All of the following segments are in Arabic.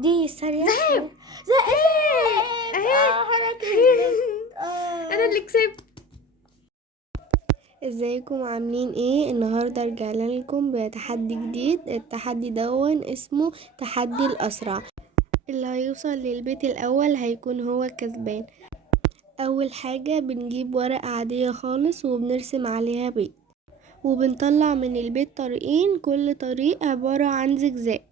دي سريعة. ذهب. انا كسبت. انا اللي كسبت. ازيكم عاملين ايه؟ النهارده رجعنا لكم بتحدي جديد. التحدي دون اسمه تحدي الاسرع. اللي هيوصل للبيت الاول هيكون هو كسبان. اول حاجه بنجيب ورقه عاديه خالص وبنرسم عليها بيت، وبنطلع من البيت طريقين، كل طريق عباره عن زجزاج.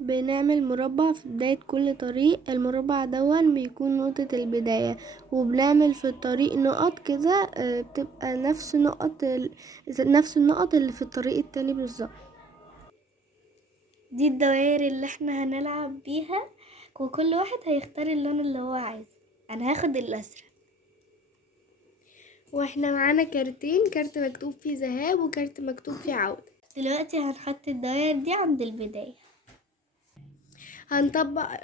بنعمل مربع في بداية كل طريق. المربع دون بيكون نقطة البداية، وبنعمل في الطريق نقط كده بتبقى نفس النقط اللي في الطريق التاني بالظبط. دي الدوائر اللي احنا هنلعب بيها، وكل واحد هيختار اللون اللي هو عايزه. انا هاخد الازرق. واحنا معانا كارتين، كارت مكتوب فيه ذهاب وكارت مكتوب فيه عودة. دلوقتي هنحط الدوائر دي عند البداية. هنطبق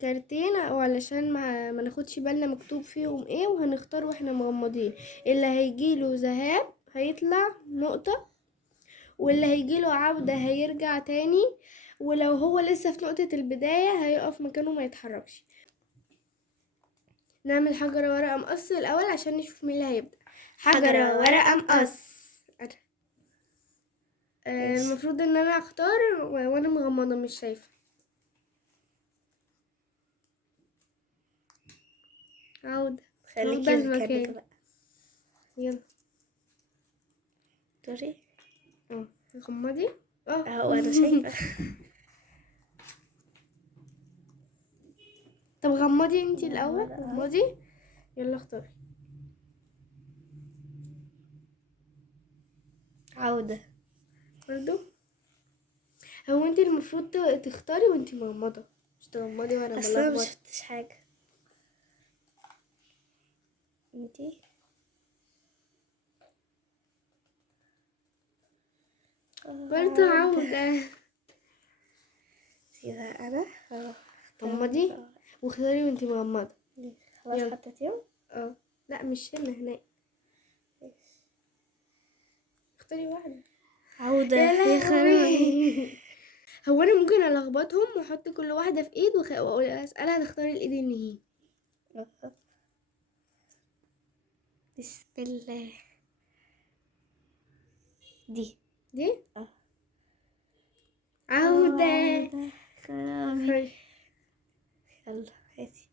كارتين علشان ما ناخدش بالنا مكتوب فيهم ايه، وهنختار واحنا مغمضين. اللي هيجيله ذهاب هيطلع نقطة، واللي هيجيله عودة هيرجع تاني، ولو هو لسه في نقطة البداية هيقف مكانه ما يتحركش. نعمل حجرة ورقة مقص الأول عشان نشوف مين اللي هيبدأ. حجرة ورقة مقص. المفروض ان انا اختار وانا مغمضة مش شايفة. عودة. خليكي عودة مكانك المكان. بقى. يلا دوري. غمضي. اهو انا شايفة. طب غمضي انتي الاول، غمضي. يلا اختاري. عودة. برضو هو انتي المفروض تختاري وانتي مغمضة، مش تغمضي وانا اصلا ما ملخبطة. شفتش حاجة. انتي برضو عودة. سيبها انا. غمضي واختاري وانتي مغمضة. خلاص يلا. حطيتيهم. لا مش هنا، هناك. اختاري واحدة. عودة. يا يا خرابي. لهوي. هو انا ممكن الخبطهم واحط كل واحدة في ايد واقول اسألها تختاري الايد اللي هي. بسم الله. دي عودة. خرابي. يلا هاتي.